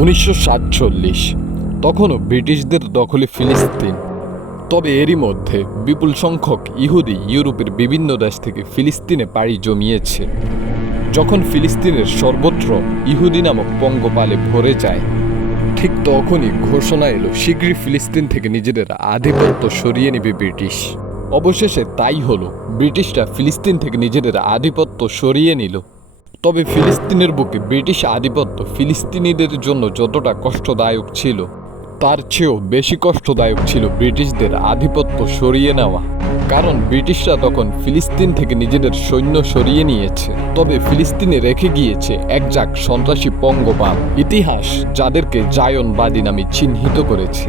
উনিশশো সাতচল্লিশ, তখনও ব্রিটিশদের দখলে ফিলিস্তিন। তবে এরই মধ্যে বিপুল সংখ্যক ইহুদি ইউরোপের বিভিন্ন দেশ থেকে ফিলিস্তিনে পাড়ি জমিয়েছে। যখন ফিলিস্তিনের সর্বত্র ইহুদি নামক পঙ্গপালে ভরে যায়, ঠিক তখনই ঘোষণা এলো, শীঘ্রই ফিলিস্তিন থেকে নিজেদের আধিপত্য সরিয়ে নেবে ব্রিটিশ। অবশেষে তাই হলো, ব্রিটিশরা ফিলিস্তিন থেকে নিজেদের আধিপত্য সরিয়ে নিল। তবে ফিলিস্তিনের বুকে ব্রিটিশ আধিপত্য ফিলিস্তিনিদের জন্য যতটা কষ্টদায়ক ছিল, তার চেয়েও বেশি কষ্টদায়ক ছিল ব্রিটিশদের আধিপত্য সরিয়ে নেওয়া। কারণ ব্রিটিশরা তখন ফিলিস্তিন থেকে নিজেদের সৈন্য সরিয়ে নিয়েছে। তবে ফিলিস্তিনে রেখে গিয়েছে একজাক সন্ত্রাসী পঙ্গপাল, ইতিহাস যাদেরকে জায়নবাদী নামে চিহ্নিত করেছে।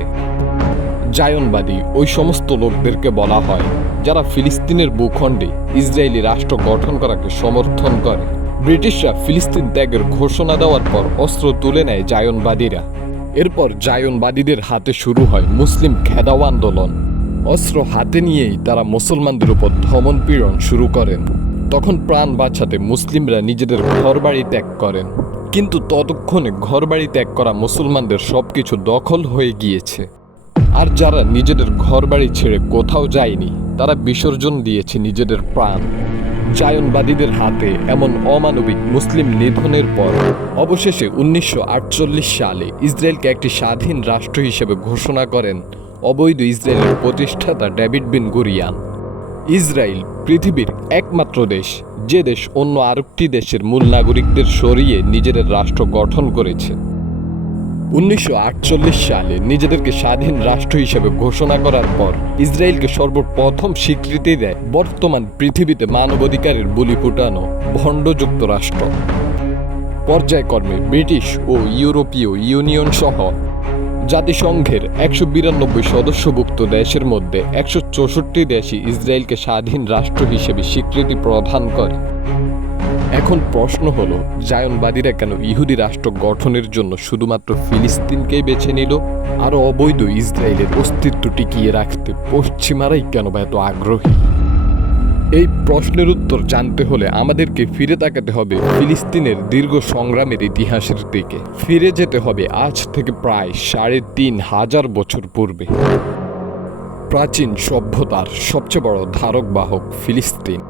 জায়নবাদী ওই সমস্ত লোকদেরকে বলা হয়, যারা ফিলিস্তিনের ভূখণ্ডে ইসরায়েলি রাষ্ট্র গঠন করাকে সমর্থন করে। ব্রিটিশরা ফিলিস্তিন ত্যাগের ঘোষণা দেওয়ার পর অস্ত্র তুলে নেয় জায়নবাদীরা। এরপর জায়নবাদীদের হাতে শুরু হয় মুসলিম খেদাও আন্দোলন। অস্ত্র হাতে নিয়েই তারা মুসলমানদের উপর ধমন পীড়ন শুরু করেন। তখন প্রাণ বাঁচাতে মুসলিমরা নিজেদের ঘরবাড়ি ত্যাগ করেন। কিন্তু ততক্ষণে ঘরবাড়ি ত্যাগ করা মুসলমানদের সবকিছু দখল হয়ে গিয়েছে। আর যারা নিজেদের ঘরবাড়ি ছেড়ে কোথাও যায়নি, তারা বিসর্জন দিয়েছে নিজেদের প্রাণ। জায়নবাদীদের হাতে এমন অমানবিক মুসলিম নিধনের পর অবশেষে উনিশশো আটচল্লিশ সালে ইসরায়েলকে একটি স্বাধীন রাষ্ট্র হিসেবে ঘোষণা করেন অবৈধ ইসরায়েলের প্রতিষ্ঠাতা ডেভিড বিন গুরিয়ান। ইসরায়েল পৃথিবীর একমাত্র দেশ, যে দেশ অন্য আরেকটি দেশের মূল নাগরিকদের সরিয়ে নিজেদের রাষ্ট্র গঠন করেছে। উনিশশো আটচল্লিশ সালে নিজেদেরকে স্বাধীন রাষ্ট্র হিসেবে ঘোষণা করার পর ইসরায়েলকে সর্বপ্রথম স্বীকৃতি দেয় বর্তমান পৃথিবীতে মানবাধিকারের বলি ফুটানো ভণ্ড যুক্তরাষ্ট্র পর্যায়ক্রমে ব্রিটিশ ও ইউরোপীয় ইউনিয়ন সহ জাতিসংঘের একশো বিরানব্বই সদস্যভুক্ত দেশের মধ্যে একশো চৌষট্টি দেশই ইসরায়েলকে স্বাধীন রাষ্ট্র হিসেবে স্বীকৃতি প্রদান করে। এখন প্রশ্ন হলো, জায়নবাদীরা কেন ইহুদি রাষ্ট্র গঠনের জন্য শুধুমাত্র ফিলিস্তিনকেই বেছে নিল? আর অবৈধ ইসরায়েলের অস্তিত্ব টিকিয়ে রাখতে পশ্চিমারাই কেন বা এত আগ্রহী? এই প্রশ্নের উত্তর জানতে হলে আমাদেরকে ফিরে তাকাতে হবে ফিলিস্তিনের দীর্ঘ সংগ্রামের ইতিহাসের দিকে। ফিরে যেতে হবে আজ থেকে প্রায় সাড়ে তিন হাজার বছর পূর্বে। প্রাচীন সভ্যতার সবচেয়ে বড় ধারক বাহক ফিলিস্তিন।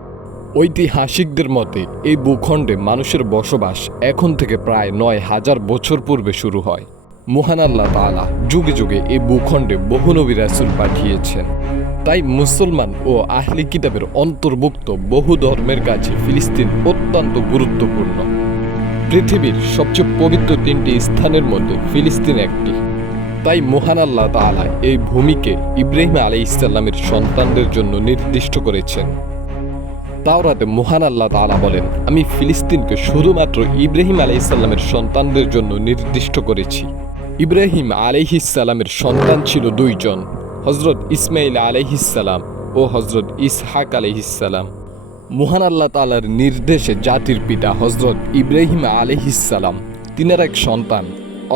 ঐতিহাসিকদের মতে, এই ভূখণ্ডে মানুষের বসবাস এখন থেকে প্রায় নয় হাজার বছর পূর্বে শুরু হয়। মহান আল্লাহ তাআলা যুগে যুগে এই ভূখণ্ডে বহু নবী রাসূল পাঠিয়েছেন। তাই মুসলমান ও আহলি কিতাবের অন্তর্ভুক্ত বহু ধর্মের কাছে ফিলিস্তিন অত্যন্ত গুরুত্বপূর্ণ। পৃথিবীর সবচেয়ে পবিত্র তিনটি স্থানের মধ্যে ফিলিস্তিন একটি। তাই মহান আল্লাহ তাআলা এই ভূমিকে ইব্রাহিম আলাই ইসলামের সন্তানদের জন্য নির্দিষ্ট করেছেন। তাওরাতে মহান আল্লাহ তাআলা বলেন, আমি ফিলিস্তিনকে শুধুমাত্র ইব্রাহিম আলাইসাল্লামের সন্তানদের জন্য নির্দিষ্ট করেছি। ইব্রাহিম আলাইহিসাল্লামের সন্তান ছিল দুইজন হজরত ইসমাইল আলাইহিসাল্লাম ও হজরত ইসহাক আলাইহিসাল্লাম মহান আল্লাহ তাআলার নির্দেশে জাতির পিতা হজরত ইব্রাহিম আলাইহিসাল্লাম তিনার এক সন্তান,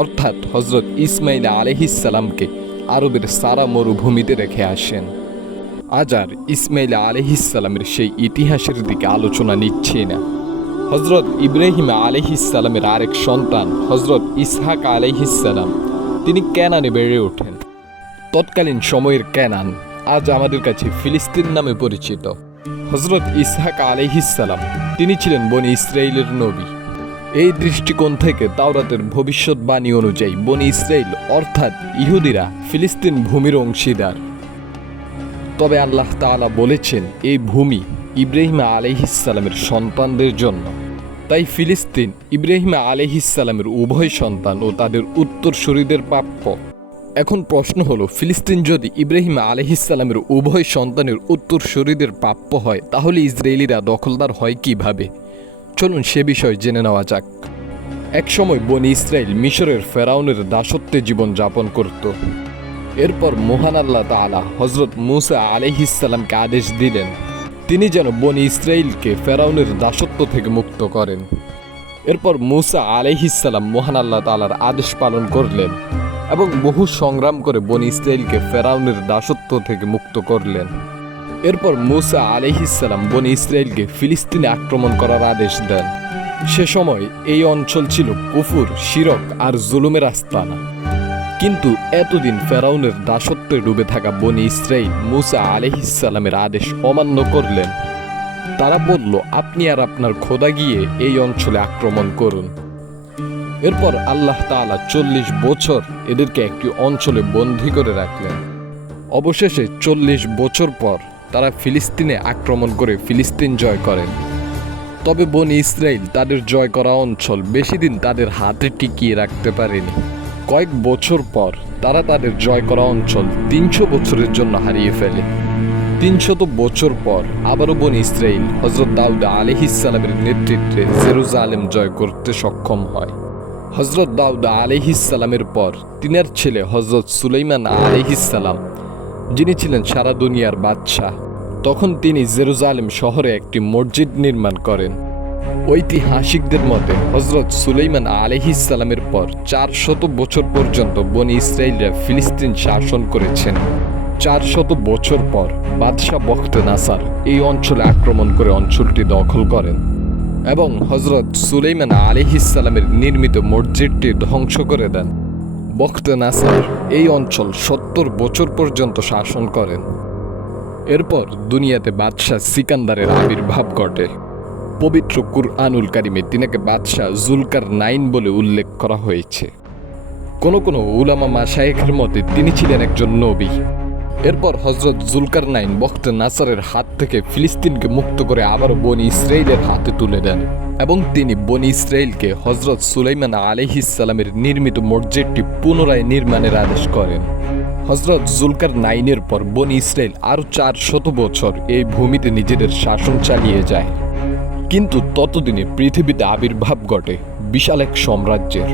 অর্থাৎ হজরত ইসমাইল আলাইহিসাল্লামকে আরবের সারা মরুভূমিতে রেখে আসেন। আজ আর ইসমাইল আলহিসাল্লামের সেই ইতিহাসের দিকে আলোচনা নিচ্ছে না। হজরত ইব্রাহিম আলহিসাল্লামের আরেক সন্তান হজরত ইসহাক আলহিসাল্লাম তিনি ক্যানানে বেড়ে ওঠেন। তৎকালীন সময়ের ক্যানান আজ আমাদের কাছে ফিলিস্তিন নামে পরিচিত। হজরত ইসহাক আলহিসাল্লাম তিনি ছিলেন বনি ইসরায়েলের নবী। এই দৃষ্টিকোণ থেকে তাওরাতের ভবিষ্যৎবাণী অনুযায়ী বনি ইসরায়েল অর্থাৎ ইহুদিরা ফিলিস্তিন ভূমির অংশীদার। তবে আল্লাহ তাআলা বলেছেন, এই ভূমি ইব্রাহিম আলহিসাল্লামের সন্তানদের জন্য। তাই ফিলিস্তিন ইব্রাহিম আলহিসাল্লামের উভয় সন্তান ও তাদের উত্তরসূরিদের প্রাপ্য। এখন প্রশ্ন হলো, ফিলিস্তিন যদি ইব্রাহিম আলহিসাল্লামের উভয় সন্তানের উত্তরসূরিদের প্রাপ্য হয়, তাহলে ইসরায়েলিরা দখলদার হয় কীভাবে? চলুন সে বিষয় জেনে নেওয়া যাক। একসময় বনি ইসরায়েল মিশরের ফেরাউনের দাসত্বে জীবন যাপন করত। এরপর মোহান আল্লাহ তাআলা হজরত মুসা আলহিসাল্লামকে আদেশ দিলেন, তিনি যেন বনি ইসরায়েলকে ফেরাউনের দাসত্ব থেকে মুক্ত করেন। এরপর মুসা আলহিসাল্লাম মোহান আল্লাহ তালার আদেশ পালন করলেন এবং বহু সংগ্রাম করে বনি ইসরায়েলকে ফেরাউনের দাসত্ব থেকে মুক্ত করলেন। এরপর মুসা আলহিসাল্লাম বনি ইসরায়েলকে ফিলিস্তিনে আক্রমণ করার আদেশ দেন। সে সময় এই অঞ্চল ছিল কুফুর, শিরক আর জুলুমের আস্তানা। কিন্তু এতদিন ফেরাউনের দাসত্বে ডুবে থাকা বনি ইসরাইল মুসা আলহিসাল্লামের আদেশ অমান্য করলেন। তারা বলল, আপনি আর আপনার খোদা গিয়ে এই অঞ্চলে আক্রমণ করুন। এরপর আল্লাহ তাআলা চল্লিশ বছর এদেরকে একটি অঞ্চলে বন্দী করে রাখলেন। অবশেষে চল্লিশ বছর পর তারা ফিলিস্তিনে আক্রমণ করে ফিলিস্তিন জয় করেন। তবে বনি ইসরাইল তাদের জয় করা অঞ্চল বেশি দিন তাদের হাতে টিকিয়ে রাখতে পারেনি। কয়েক বছর পর তারা তাদের জয় করা অঞ্চল তিনশো বছরের জন্য হারিয়ে ফেলে। তিনশত বছর পর আবারও বনি ইসরাইল হজরত দাউদ আলহিসালামের নেতৃত্বে জেরুজালেম জয় করতে সক্ষম হয়। হজরত দাউদ আলহিসালামের পর তিনার ছেলে হজরত সুলাইমান আলহিসাল্লাম যিনি ছিলেন সারা দুনিয়ার বাদশাহ, তখন তিনি জেরুজালেম শহরে একটি মসজিদ নির্মাণ করেন। ঐতিহাসিকদের মতে হজরত সুলাইমান আলহিসাল্লামের পর চার শত বছর পর্যন্ত বনি ইসরায়েলরা ফিলিস্তিন শাসন করেছেন। চার শত বছর পর বাদশাহ বখত নাসার এই অঞ্চলে আক্রমণ করে অঞ্চলটি দখল করেন এবং হজরত সুলাইমান আলিহিসাল্লামের নির্মিত মসজিদটি ধ্বংস করে দেন। বখত নাসার এই অঞ্চল সত্তর বছর পর্যন্ত শাসন করেন। এরপর দুনিয়াতে বাদশাহ সিকান্দারের আবির্ভাব ঘটে। পবিত্র কুরআনুল কারিমে তিনাকে বাদশাহ জুলকার নাইন বলে উল্লেখ করা হয়েছে। কোনো কোনো উলামা মাসায়েখের মতে তিনি ছিলেন একজন নবী। এরপর হজরত জুলকার নাইন বখত নাসারের হাত থেকে ফিলিস্তিনকে মুক্ত করে আবারও বনি ইসরায়েলের হাতে তুলে দেন এবং তিনি বনি ইসরায়েলকে হজরত সুলাইমান আলহিসাল্লামের নির্মিত মসজিদটি পুনরায় নির্মাণের আদেশ করেন। হজরত জুলকার নাইনের পর বনি ইসরায়েল আরও চার শত বছর এই ভূমিতে নিজেদের শাসন চালিয়ে যায়। কিন্তু ততদিনে পৃথিবীতে আবির্ভাব ঘটে বিশাল এক সাম্রাজ্যের।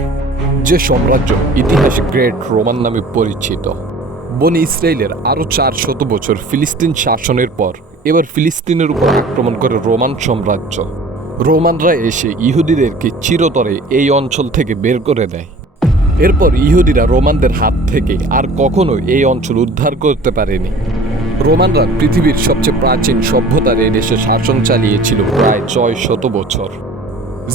যে সাম্রাজ্য ইতিহাসে গ্রেট রোমান নামে পরিচিত। বনি ইসরায়েলের আরও চার শত বছর ফিলিস্তিন শাসনের পর এবার ফিলিস্তিনের উপর আক্রমণ করে রোমান সাম্রাজ্য। রোমানরা এসে ইহুদিদেরকে চিরতরে এই অঞ্চল থেকে বের করে দেয়। এরপর ইহুদিরা রোমানদের হাত থেকে আর কখনো এই অঞ্চল উদ্ধার করতে পারেনি। রোমানরা পৃথিবীর সবচেয়ে প্রাচীন সভ্যতার এই দেশে শাসন চালিয়েছিল প্রায় ছয় শত বছর।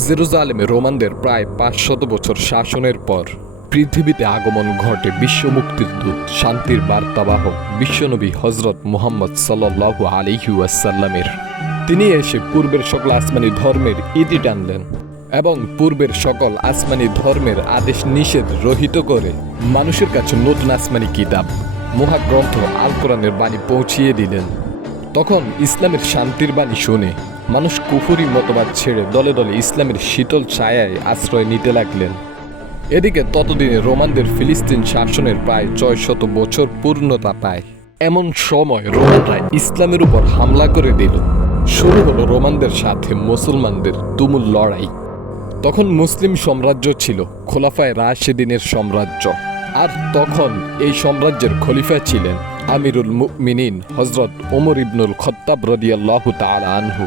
জেরুজালেমে রোমানদের প্রায় পাঁচ শত বছর শাসনের পর পৃথিবীতে আগমন ঘটে বিশ্ব মুক্তির দূত, শান্তির বার্তাবাহক বিশ্বনবী হজরত মুহাম্মদ সাল্লাল্লাহু আলাইহি ওয়াসাল্লামের। তিনি এসে পূর্বের সকল আসমানি ধর্মের ইতি টানলেন এবং পূর্বের সকল আসমানি ধর্মের আদেশ নিষেধ রহিত করে মানুষের কাছে নতুন আসমানি কিতাব মহাগ্রন্থ আল কোরআনের বাণী পৌঁছিয়ে দিলেন। তখন ইসলামের শান্তির বাণী শুনে মানুষ কুফুরি মতবাদ ছেড়ে দলে দলে ইসলামের শীতল ছায়ায় আশ্রয় নিতে লাগলেন। এদিকে ততদিনে রোমানদের ফিলিস্তিন শাসনের প্রায় ছয় শত বছর পূর্ণতা পায়। এমন সময় রোমানরা ইসলামের উপর হামলা করে দিল। শুরু হলো রোমানদের সাথে মুসলমানদের তুমুল লড়াই। তখন মুসলিম সাম্রাজ্য ছিল খোলাফায় রাশেদিনের সাম্রাজ্য। আর তখন এই সাম্রাজ্যের খলিফা ছিলেন আমিরুল মুমিনিন হজরত ওমর ইবনুল খত্তাব রদিয়াল্লাহু তাল আনহু।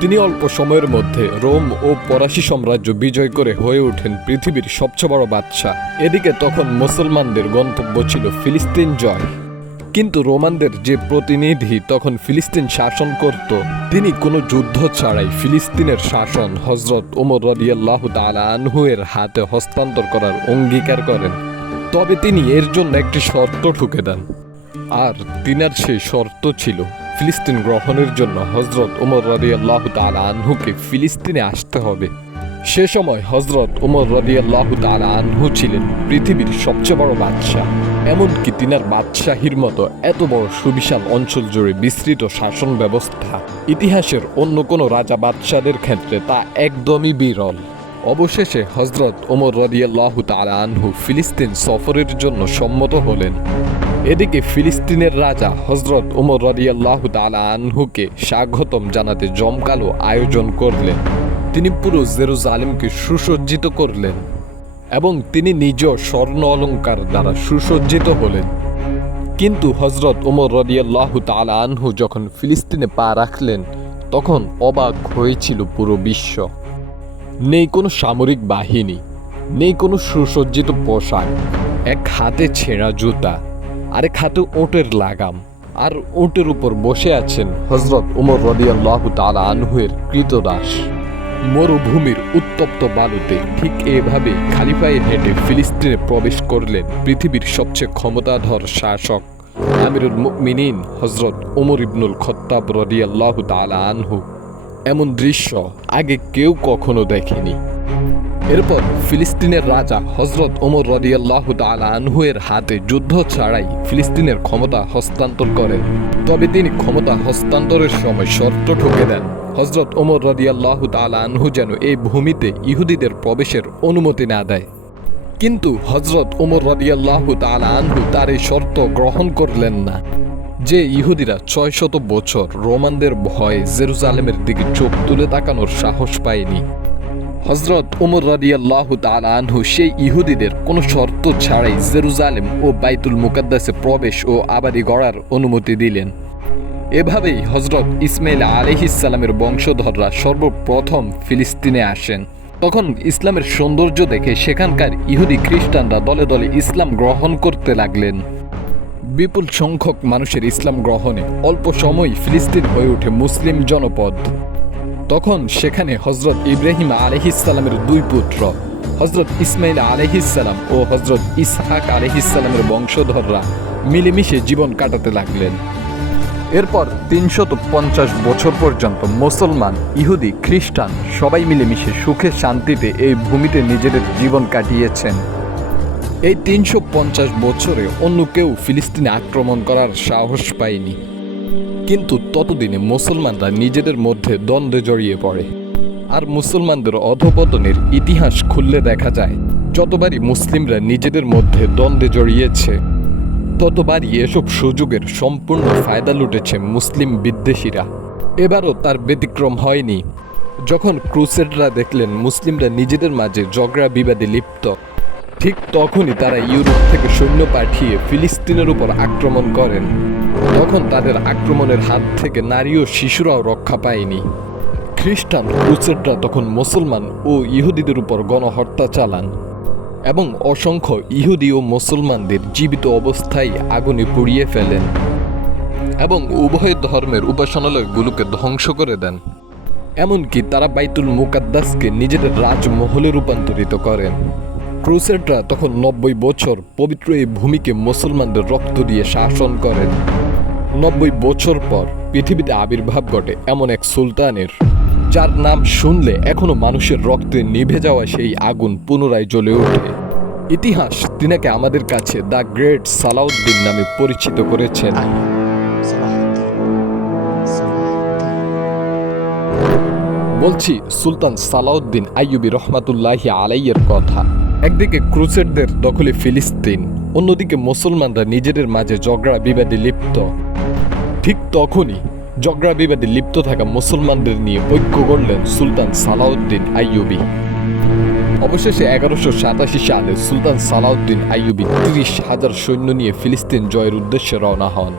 তিনি অল্প সময়ের মধ্যে রোম ও ফরাসি সাম্রাজ্য বিজয় করে হয়ে ওঠেন পৃথিবীর সবচেয়ে বড় বাদশাহ। এদিকে তখন মুসলমানদের গন্তব্য ছিল ফিলিস্তিন জয়। কিন্তু রোমানদের যে প্রতিনিধি তখন ফিলিস্তিন শাসন করত, তিনি কোনো যুদ্ধ ছাড়াই ফিলিস্তিনের শাসন হজরত ওমর রদিয়াল্লাহ তালা আনহু এর হাতে হস্তান্তর করার অঙ্গীকার করেন। তবে তিনি এর জন্য একটি শর্ত ঠুকে দেন। আর তিনার সেই শর্ত ছিল ফিলিস্তিন গ্রহণের জন্য হজরত ওমর রদিয়াল্লাহ তালা আনহুকে ফিলিস্তিনে আসতে হবে। সে সময় হজরত ওমর রদিয়াল্লাহ তালা আনহু ছিলেন পৃথিবীর সবচেয়ে বড় বাদশাহ। এমনকি তিনার বাদশাহীর মতো এত বড় সুবিশাল অঞ্চল জুড়ে বিস্তৃত শাসন ব্যবস্থা ইতিহাসের অন্য কোনো রাজা বাদশাদের ক্ষেত্রে তা একদমই বিরল। অবশেষে হজরত ওমর রদিয়াল্লাহ তালা আনহু ফিলিস্তিন সফরের জন্য সম্মত হলেন। এদিকে ফিলিস্তিনের রাজা হজরত ওমর রদিয়াল্লাহ তালা আনহুকে স্বাগতম জানাতে জমকালো আয়োজন করলেন। তিনি পুরো জেরুজালেমকে সুসজ্জিত করলেন এবং তিনি নিজ স্বর্ণ অলঙ্কার দ্বারা সুসজ্জিত হলেন। কিন্তু হজরত ওমর রদিয়াল্লাহ তালা আনহু যখন ফিলিস্তিনে পা রাখলেন, তখন অবাক হয়েছিল পুরো বিশ্ব। নেই কোনো সামরিক বাহিনী, নেই কোনো সুসজ্জিত পোশাক, এক হাতে ছেঁড়া জুতা, আরেক হাতে ওটের লাগাম, আর ওটের উপর বসে আছেন হজরত উমর রদিয়াল্লাহ তালা আনহুয়ের কৃতদাস। মরুভূমির উত্তপ্ত বালুতে ঠিক এভাবে খালি পায়ে হেঁটে ফিলিস্তিনে প্রবেশ করলেন পৃথিবীর সবচেয়ে ক্ষমতাধর শাসক আমিরুল মুমিনিন হজরত ওমর ইবনুল খত্তাব রদিয়াল্লাহু তাআলা আনহু। এমন দৃশ্য আগে কেউ কখনো দেখেনি। এরপর ফিলিস্তিনের রাজা হজরত ওমর রদিয়াল্লাহু তাআলা আনহু এর হাতে যুদ্ধ ছাড়াই ফিলিস্তিনের ক্ষমতা হস্তান্তর করেন তবে তিনি ক্ষমতা হস্তান্তরের সময় শর্ত ঠকে দেন। হজরত ওমর রদিয়াল্লাহু আনহু যেন এই ভূমিতে ইহুদিদের প্রবেশের অনুমতি না দেয়। কিন্তু হজরত ওমর রদিয়াল্লাহু আনহু তার এই শর্ত গ্রহণ করলেন না। যে ইহুদিরা ছয় শত বছর রোমানদের ভয়ে জেরুজালেমের দিকে চোখ তুলে তাকানোর সাহস পায়নি। হজরত উমর রাদিয়াল্লাহ আনহু সেই ইহুদিদের কোনো শর্ত ছাড়াই জেরুজালেম ও বাইতুল মুকাদ্দাসে প্রবেশ ও আবাদি গড়ার অনুমতি দিলেন। এভাবেই হজরত ইসমাইল আলহিসাল্লামের বংশধররা সর্বপ্রথম ফিলিস্তিনে আসেন। তখন ইসলামের সৌন্দর্য দেখে সেখানকার ইহুদি খ্রিস্টানরা দলে দলে ইসলাম গ্রহণ করতে লাগলেন। বিপুল সংখ্যক মানুষের ইসলাম গ্রহণে অল্প সময় ফিলিস্তিন হয়ে ওঠে মুসলিম জনপদ। তখন সেখানে হজরত ইব্রাহিম আলহিসাল্লামের দুই পুত্র হজরত ইসমাইল আলহিসাল্লাম ও হজরত ইসহাক আলহিসাল্লামের বংশধররা মিলেমিশে জীবন কাটাতে লাগলেন। এরপর তিনশত পঞ্চাশ বছর পর্যন্ত মুসলমান, ইহুদি, খ্রিস্টান সবাই মিলেমিশে সুখে শান্তিতে এই ভূমিতে নিজেদের জীবন কাটিয়েছেন। এই তিনশো পঞ্চাশ বছরে অন্য কেউ ফিলিস্তিনে আক্রমণ করার সাহস পায়নি। কিন্তু ততদিনে মুসলমানরা নিজেদের মধ্যে দ্বন্দ্বে জড়িয়ে পড়ে। আর মুসলমানদের অধপতনের ইতিহাস খুললে দেখা যায়, যতবারই মুসলিমরা নিজেদের মধ্যে দ্বন্দ্বে জড়িয়েছে, ততবারই এসব সুযোগের সম্পূর্ণ ফায়দা লুটেছে মুসলিম বিদ্বেষীরা। এবারও তার ব্যতিক্রম হয়নি। যখন ক্রুসেডরা দেখলেন মুসলিমরা নিজেদের মাঝে ঝগড়া বিবাদে লিপ্ত ঠিক তখনই তারা ইউরোপ থেকে সৈন্য পাঠিয়ে ফিলিস্তিনের উপর আক্রমণ করেন। তখন তাদের আক্রমণের হাত থেকে নারী ও শিশুরাও রক্ষা পায়নি। খ্রিস্টান ক্রুসেডরা তখন মুসলমান ও ইহুদিদের উপর গণহত্যা চালান এবং অসংখ্য ইহুদি ও মুসলমানদের জীবিত অবস্থায় আগুনে পুড়িয়ে ফেলেন এবং উভয় ধর্মের উপাসনালয়গুলোকে ধ্বংস করে দেন। এমনকি তারা বাইতুল মুকাদ্দাসকে নিজেদের রাজমহলে রূপান্তরিত করেন। ক্রুসেডরা তখন নব্বই বছর পবিত্র এই ভূমিকে মুসলমানদের রক্ত দিয়ে শাসন করেন। নব্বই বছর পর পৃথিবীতে আবির্ভাব ঘটে এমন এক সুলতানের, যার নাম শুনলে এখনও মানুষের রক্তে নিভে যাওয়া সেই আগুন পুনরায় জ্বলে ওঠে। ইতিহাস তিনাকে আমাদের কাছে দ্য গ্রেট সালাউদ্দিন নামে পরিচিত করেছেন। বলছি সুলতান সালাউদ্দিন আইয়ুবি রহমাতুল্লাহি আলাইয়ের কথা। একদিকে ক্রুসেডদের দখলে ফিলিস্তিন, অন্যদিকে মুসলমানরা নিজেদের মাঝে ঝগড়া বিবাদে লিপ্ত। ঠিক তখনই ঝগড়া বিবাদে লিপ্ত থাকা মুসলমানদের নিয়ে ঐক্য করলেন সুলতান সালাউদ্দিন আইয়ুবি। অবশেষে এগারোশো সাতাশি সালে সুলতান সালাউদ্দিন আইয়ুবি তিরিশ হাজার সৈন্য নিয়ে ফিলিস্তিন জয়ের উদ্দেশ্যে রওনা হন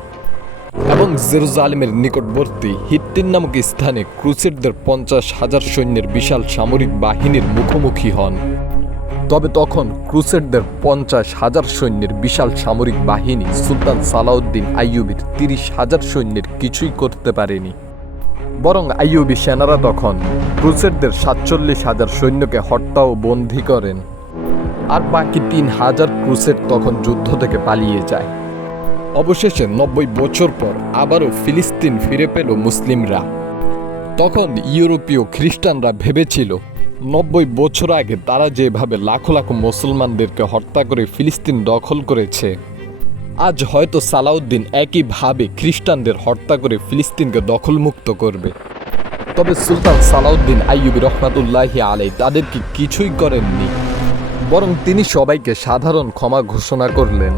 এবং জেরুজালেমের নিকটবর্তী হিত্তিন নামক স্থানে ক্রুসেডদের পঞ্চাশ হাজার সৈন্যের বিশাল সামরিক বাহিনীর মুখোমুখি হন। তবে তখন ক্রুসেডদের পঞ্চাশ হাজার সৈন্যের বিশাল সামরিক বাহিনী সুলতান সালাউদ্দিন আইয়ুবির তিরিশ হাজার সৈন্যের কিছুই করতে পারেনি। বরং আইয়ুবি সেনারা তখন ক্রুসেডদের সাতচল্লিশ হাজার সৈন্যকে হত্যা ও বন্দী করেন। আর বাকি তিন হাজার ক্রুসেড তখন যুদ্ধ থেকে পালিয়ে যায়। অবশেষে নব্বই বছর পর আবারও ফিলিস্তিন ফিরে পেল মুসলিমরা। তখন ইউরোপীয় খ্রিস্টানরা ভেবেছিল নব্বই বছর আগে তারা যেভাবে লাখো লাখো মুসলমানদেরকে হত্যা করে ফিলিস্তিন দখল করেছে, আজ হয়তো সালাউদ্দিন একইভাবে খ্রিস্টানদের হত্যা করে ফিলিস্তিনকে দখলমুক্ত করবে। তবে সুলতান সালাউদ্দিন আইয়ুবি রহমাতুল্লাহি আলাই তাদেরকে কিছুই করেননি, বরং তিনি সবাইকে সাধারণ ক্ষমা ঘোষণা করলেন।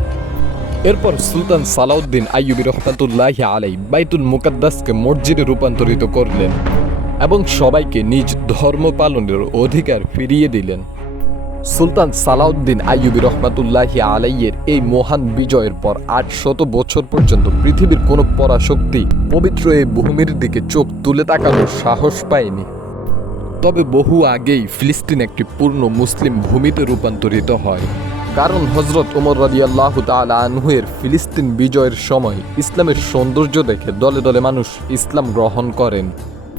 এরপর সুলতান সালাউদ্দিন আইয়ুবি রহমাতুল্লাহি আলাই বাইতুল মুকাদ্দাসকে মসজিদে রূপান্তরিত করলেন। এবং সবাইকে নিজ ধর্ম পালনের অধিকার ফিরিয়ে দিলেন। সুলতান সালাউদ্দিন আইয়ুবি রহমাতুল্লাহি আলাইয়ের এই মহান বিজয়ের পর আট শত বছর পর্যন্ত পৃথিবীর কোনো পরাশক্তি পবিত্র এই ভূমির দিকে চোখ তুলে তাকানোর সাহস পায়নি। তবে বহু আগেই ফিলিস্তিন একটি পূর্ণ মুসলিম ভূমিতে রূপান্তরিত হয়। কারণ হজরত ওমর রাদিয়াল্লাহ তাআলা আনহুয়ের ফিলিস্তিন বিজয়ের সময় ইসলামের সৌন্দর্য দেখে দলে দলে মানুষ ইসলাম গ্রহণ করেন।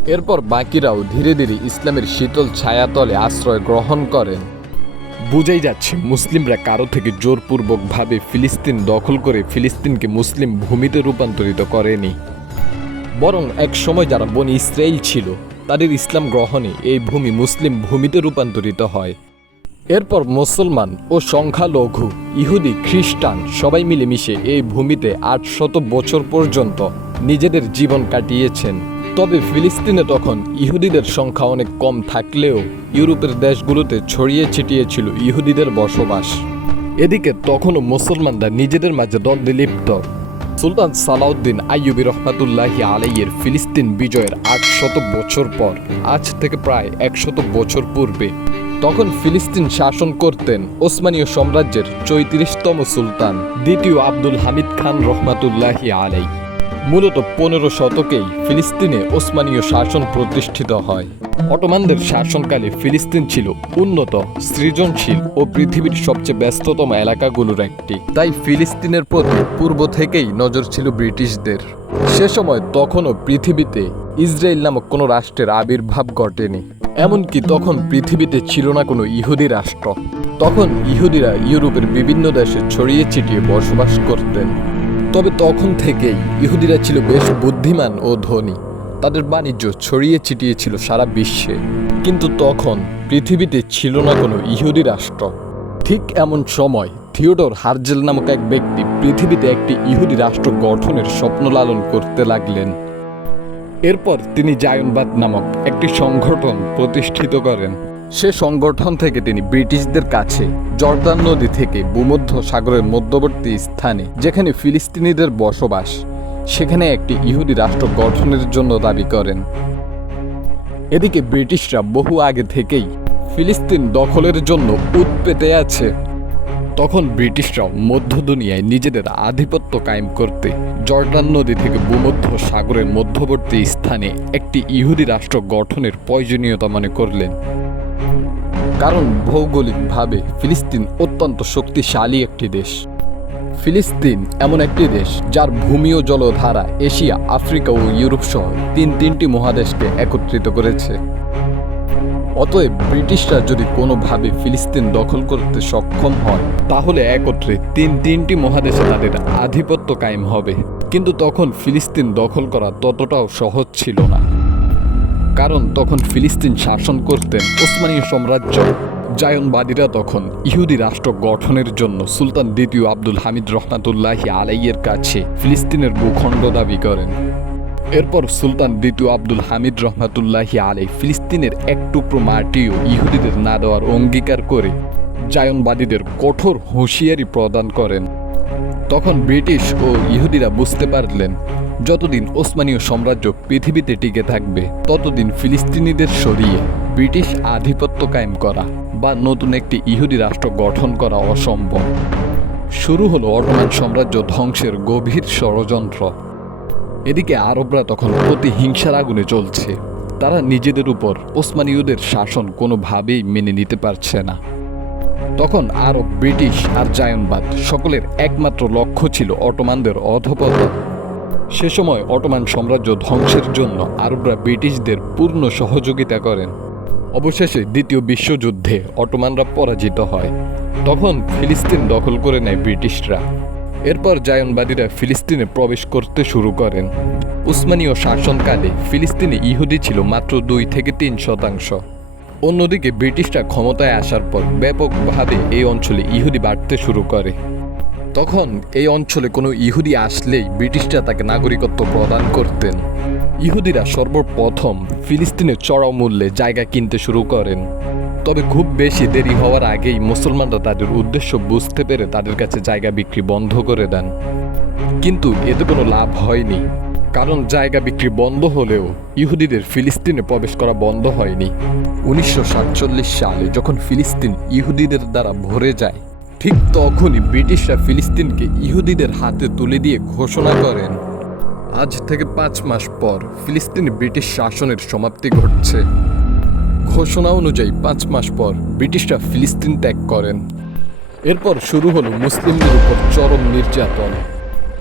এরপর বাকিরাও ধীরে ধীরে ইসলামের শীতল ছায়াতলে আশ্রয় গ্রহণ করেন। বুঝাই যাচ্ছে, মুসলিমরা কারও থেকে জোরপূর্বকভাবে ফিলিস্তিন দখল করে ফিলিস্তিনকে মুসলিম ভূমিতে রূপান্তরিত করেনি। বরং এক সময় যারা বনি ইসরায়েল ছিল, তাদের ইসলাম গ্রহণে এই ভূমি মুসলিম ভূমিতে রূপান্তরিত হয়। এরপর মুসলমান ও সংখ্যালঘু, ইহুদি, খ্রিস্টান সবাই মিলেমিশে এই ভূমিতে আটশত বছর পর্যন্ত নিজেদের জীবন কাটিয়েছেন। তবে ফিলিস্তিনে তখন ইহুদিদের সংখ্যা অনেক কম থাকলেও ইউরোপের দেশগুলোতে ছড়িয়ে ছিটিয়ে ছিল ইহুদিদের বসবাস। এদিকে তখনও মুসলমানরা নিজেদের মাঝে দ্বন্দ্বে লিপ্ত। সুলতান সালাউদ্দিন আইয়ুবি রহমাতুল্লাহি আলাইয়ের ফিলিস্তিন বিজয়ের আটশত বছর পর, আজ থেকে প্রায় একশত বছর পূর্বে, তখন ফিলিস্তিন শাসন করতেন ওসমানীয় সাম্রাজ্যের চৈত্রিশতম সুলতান, দ্বিতীয় আব্দুল হামিদ খান রহমাতুল্লাহি আলাই মূলত পনেরো শতকেই ফিলিস্তিনে ওসমানীয় শাসন প্রতিষ্ঠিত হয়। অটোমানদের শাসনকালে ফিলিস্তিন ছিল উন্নত, সৃজনশীল ও পৃথিবীর সবচেয়ে ব্যস্ততম এলাকাগুলোর একটি। তাই ফিলিস্তিনের প্রতি পূর্ব থেকেই নজর ছিল ব্রিটিশদের। সে সময় তখনও পৃথিবীতে ইসরায়েল নামক কোনো রাষ্ট্রের আবির্ভাব ঘটেনি। এমনকি তখন পৃথিবীতে ছিল না কোনো ইহুদি রাষ্ট্র। তখন ইহুদিরা ইউরোপের বিভিন্ন দেশে ছড়িয়ে ছিটিয়ে বসবাস করতেন। তবে তখন থেকেই ইহুদিরা ছিল বেশ বুদ্ধিমান ও ধনী। তাদের বাণিজ্য ছড়িয়ে ছিটিয়ে ছিল সারা বিশ্বে। কিন্তু তখন পৃথিবীতে ছিল না কোনো ইহুদি রাষ্ট্র। ঠিক এমন সময় থিওডর হার্জেল নামক এক ব্যক্তি পৃথিবীতে একটি ইহুদি রাষ্ট্র গঠনের স্বপ্ন লালন করতে লাগলেন। এরপর তিনি জায়নবাদ নামক একটি সংগঠন প্রতিষ্ঠিত করেন। সে সংগঠন থেকে তিনি ব্রিটিশদের কাছে জর্দান নদী থেকে ভূমধ্য সাগরের মধ্যবর্তী স্থানে, যেখানে ফিলিস্তিনিদের বসবাস, সেখানে একটি ইহুদি রাষ্ট্র গঠনের জন্য দাবি করেন। এদিকে ব্রিটিশরা বহু আগে থেকেই ফিলিস্তিন দখলের জন্য উৎপেতে আছে। তখন ব্রিটিশরাও মধ্য দুনিয়ায় নিজেদের আধিপত্য কায়েম করতে জর্ডান নদী থেকে ভূমধ্য সাগরের মধ্যবর্তী স্থানে একটি ইহুদি রাষ্ট্র গঠনের প্রয়োজনীয়তা মনে করলেন। কারণ ভৌগোলিকভাবে ফিলিস্তিন অত্যন্ত শক্তিশালী একটি দেশ। ফিলিস্তিন এমন একটি দেশ যার ভূমি ও জলধারা এশিয়া, আফ্রিকা ও ইউরোপ সহ তিন তিনটি মহাদেশকে একত্রিত করেছে। অতএব ব্রিটিশরা যদি কোনোভাবে ফিলিস্তিন দখল করতে সক্ষম হয় তাহলে একত্রে তিন তিনটি মহাদেশে তাদের আধিপত্য কায়েম হবে। কিন্তু তখন ফিলিস্তিন দখল করা ততটাও সহজ ছিল না। কারণ তখন ফিলিস্তিন শাসন করতেন ওসমানীয় সাম্রাজ্য। জায়নবাদীরা তখন ইহুদি রাষ্ট্র গঠনের জন্য সুলতান দ্বিতীয় আব্দুল হামিদ রহমাতুল্লাহি আলাইয়ের কাছে ফিলিস্তিনের ভূখণ্ড দাবি করেন। এরপর সুলতান দ্বিতীয় আব্দুল হামিদ রহমাতুল্লাহি আলাই ফিলিস্তিনের এক টুকরো মাটিও ইহুদিদের না দেওয়ার অঙ্গীকার করে জায়নবাদীদের কঠোর হুঁশিয়ারি প্রদান করেন। তখন ব্রিটিশ ও ইহুদিরা বুঝতে পারলেন, যতদিন ওসমানীয় সাম্রাজ্য পৃথিবীতে টিকে থাকবে, ততদিন ফিলিস্তিনিদের সরিয়ে ব্রিটিশ আধিপত্য কায়েম করা বা নতুন একটি ইহুদি রাষ্ট্র গঠন করা অসম্ভব। শুরু হলো অটোমান সাম্রাজ্য ধ্বংসের গভীর ষড়যন্ত্র। এদিকে আরবরা তখন প্রতি হিংসার আগুনে চলছে তারা নিজেদের উপর ওসমানীয়দের শাসন কোনোভাবেই মেনে নিতে পারছে না। তখন আরব, ব্রিটিশ আর জায়নবাদ সকলের একমাত্র লক্ষ্য ছিল অটোমানদের অধপতন। সে সময় অটোমান সাম্রাজ্য ধ্বংসের জন্য আরবরা ব্রিটিশদের পূর্ণ সহযোগিতা করেন। অবশেষে দ্বিতীয় বিশ্বযুদ্ধে অটোমানরা পরাজিত হয়। তখন ফিলিস্তিন দখল করে নেয় ব্রিটিশরা। এরপর জায়নবাদীরা ফিলিস্তিনে প্রবেশ করতে শুরু করেন। উসমানীয় শাসনকালে ফিলিস্তিনে ইহুদি ছিল মাত্র দুই থেকে তিন শতাংশ। অন্যদিকে ব্রিটিশরা ক্ষমতায় আসার পর ব্যাপকভাবে এই অঞ্চলে ইহুদি বাড়তে শুরু করে। তখন এই অঞ্চলে কোনো ইহুদি আসলেই ব্রিটিশরা তাকে নাগরিকত্ব প্রদান করতেন। ইহুদিরা সর্বপ্রথম ফিলিস্তিনে চড়া মূল্যে জায়গা কিনতে শুরু করেন। তবে খুব বেশি দেরি হওয়ার আগেই মুসলমানরা তাদের উদ্দেশ্য বুঝতে পেরে তাদের কাছে জায়গা বিক্রি বন্ধ করে দেন। কিন্তু এতে কোনো লাভ হয়নি। কারণ জায়গা বিক্রি বন্ধ হলেও ইহুদিদের ফিলিস্তিনে প্রবেশ করা বন্ধ হয়নি। উনিশশো সাতচল্লিশ সালে যখন ফিলিস্তিন ইহুদিদের দ্বারা ভরে যায়, ঠিক তখনই ব্রিটিশরা ফিলিস্তিনকে ইহুদিদের হাতে তুলে দিয়ে ঘোষণা করেন। আজ থেকে পাঁচ মাস পর ফিলিস্তিনে ব্রিটিশ শাসনের সমাপ্তি ঘটছে। ঘোষণা অনুযায়ী পাঁচ মাস পর ব্রিটিশরা ফিলিস্তিন ত্যাগ করেন। এরপর শুরু হলো মুসলিমদের উপর চরম নির্যাতন।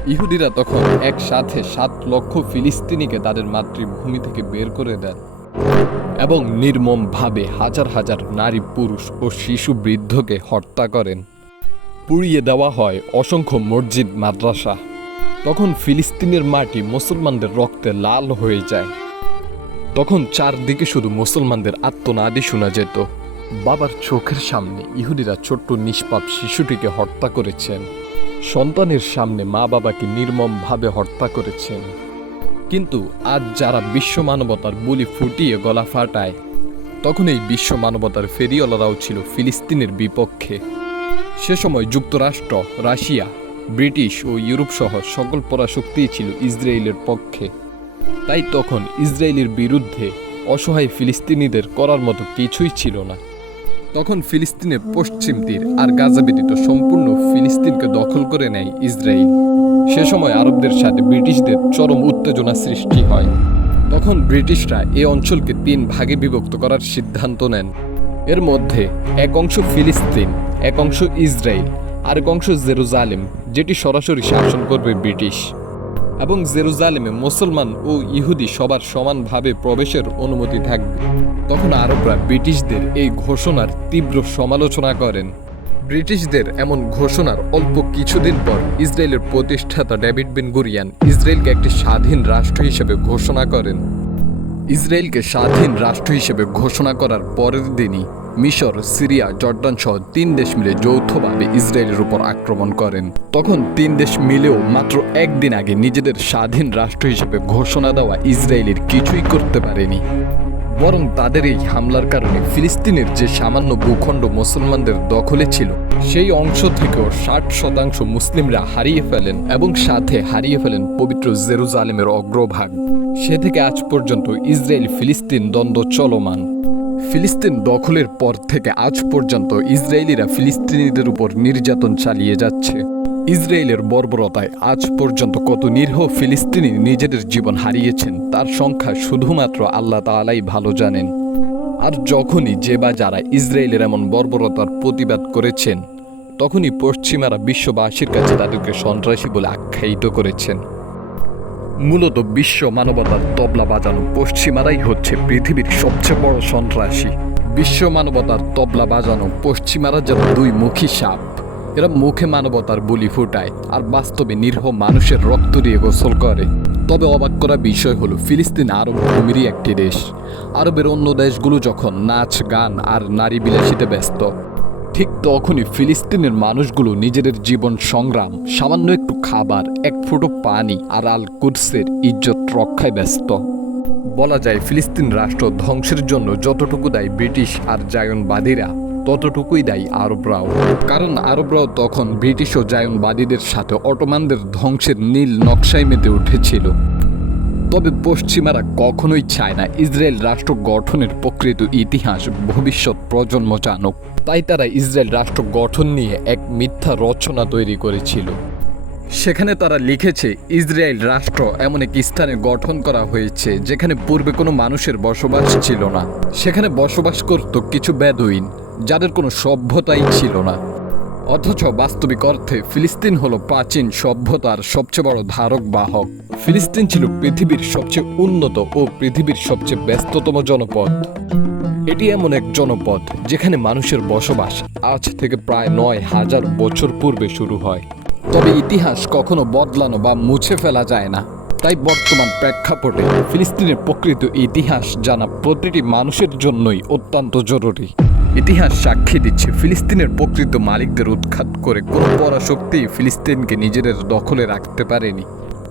ইহুদিরা তখন একসাথে সাত লক্ষ ফিলিস্তিনিকে তাদের মাতৃভূমি থেকে বের করে দেন এবং নির্মমভাবে হাজার হাজার নারী, পুরুষ ও শিশু বৃদ্ধকে হত্যা করেন। পুড়িয়ে দেওয়া হয় অসংখ্য মসজিদ, মাদ্রাসা। তখন ফিলিস্তিনের মাটি মুসলমানদের রক্তে লাল হয়ে যায়। তখন চারদিকে শুধু মুসলমানদের আত্মনাদি শোনা যেত। বাবার চোখের সামনে ইহুদিরা ছোট্ট নিষ্পাপ শিশুটিকে হত্যা করেছেন। সন্তানের সামনে মা বাবাকে নির্মমভাবে হত্যা করেছেন। কিন্তু আজ যারা বিশ্ব মানবতার বলি ফুটিয়ে গলা ফাটায় তখন এই বিশ্ব মানবতার ফেরিওয়ালারাও ছিল ফিলিস্তিনের বিপক্ষে। সে সময় যুক্তরাষ্ট্র, রাশিয়া, ব্রিটিশ ও ইউরোপ সহ সকল পরাশক্তিই ছিল ইসরায়েলের পক্ষে। তাই তখন ইসরায়েলের বিরুদ্ধে অসহায় ফিলিস্তিনিদের করার মতো কিছুই ছিল না। তখন ফিলিস্তিনের পশ্চিম তীর আর গাজা ব্যতীত সম্পূর্ণ ফিলিস্তিনকে দখল করে নেয় ইসরায়েল। সে সময় আরবদের সাথে ব্রিটিশদের চরম উত্তেজনা সৃষ্টি হয়। তখন ব্রিটিশরা এ অঞ্চলকে তিন ভাগে বিভক্ত করার সিদ্ধান্ত নেন। এর মধ্যে এক অংশ ফিলিস্তিন, এক অংশ ইসরায়েল, আরেক অংশ জেরুজালেম, যেটি সরাসরি শাসন করবে ব্রিটিশ। এবং জেরুজালেমে মুসলমান ও ইহুদি সবার সমানভাবে প্রবেশের অনুমতি থাকবে। তখন আরবরা ব্রিটিশদের এই ঘোষণার তীব্র সমালোচনা করেন। ব্রিটিশদের এমন ঘোষণার অল্প কিছুদিন পর ইসরায়েলের প্রতিষ্ঠাতা ডেভিড বিন গুরিয়ান ইসরায়েলকে একটি স্বাধীন রাষ্ট্র হিসেবে ঘোষণা করেন। ইসরায়েলকে স্বাধীন রাষ্ট্র হিসেবে ঘোষণা করার পরের দিনই মিশর, সিরিয়া জর্ডান সহ তিন দেশ মিলে যৌথভাবে ইসরায়েলের উপর আক্রমণ করেন। তখন তিন দেশ মিলেও মাত্র একদিন আগে নিজেদের স্বাধীন রাষ্ট্র হিসেবে ঘোষণা দেওয়া ইসরায়েলের কিছুই করতে পারেনি। বরং তাদের এই হামলার কারণে ফিলিস্তিনের যে সামান্য ভূখণ্ড মুসলমানদের দখলে ছিল, সেই অংশ থেকেও ষাট শতাংশ মুসলিমরা হারিয়ে ফেলেন এবং সাথে হারিয়ে ফেলেন পবিত্র জেরুজালেমের অগ্রভাগ। সে থেকে আজ পর্যন্ত ইসরায়েল ফিলিস্তিন দ্বন্দ্ব চলমান। ফিলিস্তিন দখলের পর থেকে আজ পর্যন্ত ইসরায়েলিরা ফিলিস্তিনিদের উপর নির্যাতন চালিয়ে যাচ্ছে। ইসরায়েলের বর্বরতায় আজ পর্যন্ত কত নিরীহ ফিলিস্তিনি নিজেদের জীবন হারিয়েছেন, তার সংখ্যা শুধুমাত্র আল্লাহ তাআলাই ভালো জানেন। আর যখনই যে বা যারা ইসরায়েলের এমন বর্বরতার প্রতিবাদ করেছেন, তখনই পশ্চিমারা বিশ্ববাসীর কাছে তাদেরকে সন্ত্রাসী বলে আখ্যায়িত করেছেন। মূলত বিশ্ব মানবতার তবলা বাজানো পশ্চিমারাই হচ্ছে পৃথিবীর সবচেয়ে বড় সন্ত্রাসী। বিশ্ব মানবতার তবলা বাজানো পশ্চিমারা যেন দুই মুখী সাপ। এরা মুখে মানবতার বলি ফুটায় আর বাস্তবে নিরীহ মানুষের রক্ত দিয়ে গোসল করে। তবে অবাক করা বিষয় হলো, ফিলিস্তিন আরব ভূমিরই একটি দেশ। আরবের অন্য দেশগুলো যখন নাচ, গান আর নারী বিলাসিতে ব্যস্ত ঠিক তখনই ফিলিস্তিনের মানুষগুলো নিজেদের জীবন সংগ্রাম, সামান্য একটু খাবার, এক ফুটো পানি আর আল কুদসের ইজ্জত রক্ষায় ব্যস্ত। বলা যায় ফিলিস্তিন রাষ্ট্র ধ্বংসের জন্য যতটুকু দায়ী ব্রিটিশ আর জায়নবাদীরা, ততটুকুই দায়ী আরবরাও। কারণ আরবরাও তখন ব্রিটিশ ও জায়নবাদীদের সাথে অটোমানদের ধ্বংসের নীল নকশায় মেতে উঠেছিল। তবে পশ্চিমারা কখনোই চায় না ইসরায়েল রাষ্ট্র গঠনের প্রকৃত ইতিহাস ভবিষ্যৎ প্রজন্ম জানুক। তাই তারা ইসরায়েল রাষ্ট্র গঠন নিয়ে এক মিথ্যা রচনা তৈরি করেছিল। সেখানে তারা লিখেছে, ইসরায়েল রাষ্ট্র এমন এক স্থানে গঠন করা হয়েছে, যেখানে পূর্বে কোনো মানুষের বসবাস ছিল না। সেখানে বসবাস করত কিছু বেদুইন, যাদের কোনো সভ্যতাই ছিল না। অথচ বাস্তবিক অর্থে ফিলিস্তিন হলো প্রাচীন সভ্যতার সবচেয়ে বড় ধারক বাহক। ফিলিস্তিন ছিল পৃথিবীর সবচেয়ে উন্নত ও পৃথিবীর সবচেয়ে ব্যস্ততম জনপদ। এটি এমন এক জনপদ যেখানে মানুষের বসবাস আজ থেকে প্রায় নয় হাজার বছর পূর্বে শুরু হয়। তবে ইতিহাস কখনো বদলানো বা মুছে ফেলা যায় না। তাই বর্তমান প্রেক্ষাপটে ফিলিস্তিনের প্রকৃত ইতিহাস জানা প্রতিটি মানুষের জন্যই অত্যন্ত জরুরি। ইতিহাস সাক্ষী দিচ্ছে ফিলিস্তিনের প্রকৃত মালিকদের উৎখাত করে। কোনো পরাশক্তি ফিলিস্তিনকে নিজেদের দখলে রাখতে পারেনি।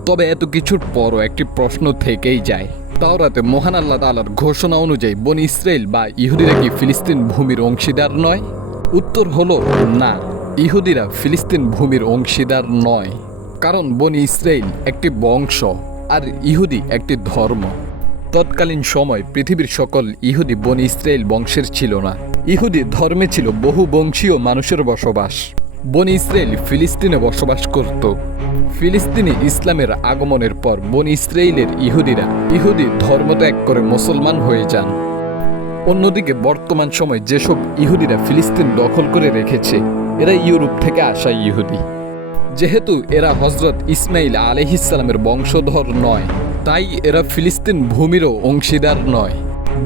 তবে এত কিছুর পরও একটি প্রশ্ন থেকেই যায়। তাওরাতে মহান আল্লাহ তালার ঘোষণা অনুযায়ী বন ইসরায়েল বা ইহুদিরা কি ফিলিস্তিন ভূমির অংশীদার নয়? উত্তর হলো না, ইহুদিরা ফিলিস্তিন ভূমির অংশীদার নয়। কারণ বনি ইসরায়েল একটি বংশ আর ইহুদি একটি ধর্ম। তৎকালীন সময় পৃথিবীর সকল ইহুদি বনি ইসরায়েল বংশের ছিল না। ইহুদি ধর্মে ছিল বহু বংশীয় মানুষের বসবাস। বনি ইসরায়েল ফিলিস্তিনে বসবাস করত। ফিলিস্তিনে ইসলামের আগমনের পর বন ইসরায়েলের ইহুদিরা ইহুদি ধর্ম ত্যাগ করে মুসলমান হয়ে যান। অন্যদিকে বর্তমান সময় যেসব ইহুদিরা ফিলিস্তিন দখল করে রেখেছে, এরা ইউরোপ থেকে আসা ইহুদি। যেহেতু এরা হজরত ইসমাইল আলহিসালামের বংশধর নয়, তাই এরা ফিলিস্তিন ভূমিরও অংশীদার নয়।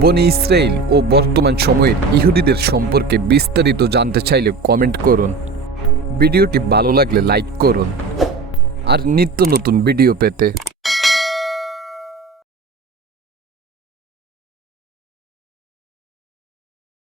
বনি ইসরায়েল ও বর্তমান সময়ের ইহুদিদের সম্পর্কে বিস্তারিত জানতে চাইলে কমেন্ট করুন। ভিডিওটি ভালো লাগলে লাইক করুন। আর নিত্য নতুন ভিডিও পেতে